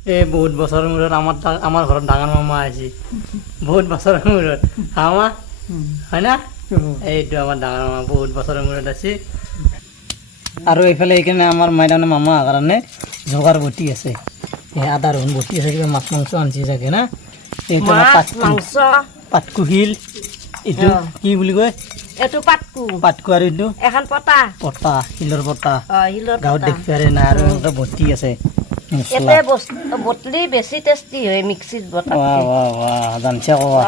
এই বহুত বছৰৰ মূৰত আমাৰ ঘৰত ডাঙৰ মামা আহিছে বহুত বছৰৰ মূৰত মামা হয় না এইটো আমাৰ ডাঙৰ মামা বহুত বছৰৰ মূৰত আছে আৰু এইফালে এইকাৰণে আমাৰ মাইদানে মামা কাৰণে যোগাৰ বটি আছে এই আদা ৰহুন বটি আছে কিবা মাছ মাংস আনছি চাগে না এইটো মাংস পাতকুহিল এইটো কি বুলি কয় এইটো পাতকু আৰু এইটো এখন পতা পটা শিলৰ পটা হিলৰ গাঁৱত দেখি পাৰে না আৰু এনেকুৱা বটি আছে এতে বটলি বেছি টেষ্টি হয় মিক্সিত বটা জানছে কোৱা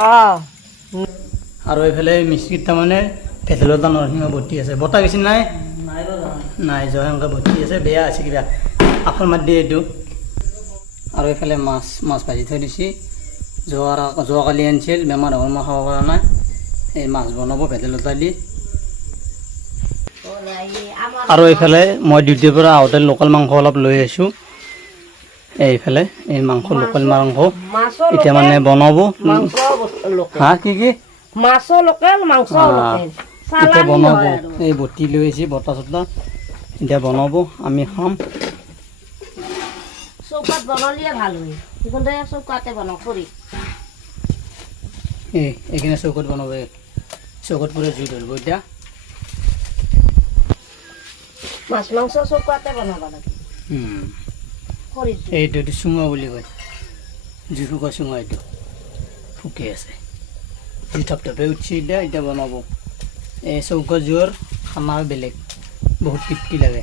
আৰু এইফালে মিক্সিত তাৰমানে ভেদাইলতা নৰসিংহ বটি আছে বটা বেছি নাই নাই যোৱা এনেকুৱা বটি আছে বেয়া আছে কিবা আখৰ মাত দিয়ে এইটো আৰু এইফালে মাছ ভাজি থৈ দিছে যোৱাকালি আনিছিল বেমাৰ হ'ল মই খাব পৰা নাই এই মাছ বনাব ভেদাইলতা দি আৰু এইফালে মই ডিউটিৰ পৰা আহোঁতে লোকেল মাংস অলপ লৈ আহিছোঁ এইফালে এই মাংস লোকেল মাংস এতিয়া মানে বনাব হা কি মাছো লোকেল মাংস এতিয়া বনাব এই বটি লৈ আহিছে বটা চটা এতিয়া বনাব আমি খাম চৌকাত বনালিয়ে ভাল হয় কিন্তু চৌকাতে বনাওঁ খৰি এইখিনি চৌকত বনাব চৌকত পুৰা জুই ধৰিব এতিয়া মাছ মাংস চৌকাতে বনাব লাগে খৰিত এইটো চুঙা বুলি কয় জুই শুকা চুঙা এইটো ফুকি আছে জুই থপথপে উঠছি এতিয়া বনাব এই চৌকা জুইৰ খানা বেলেগ বহুত তৃপ্তি লাগে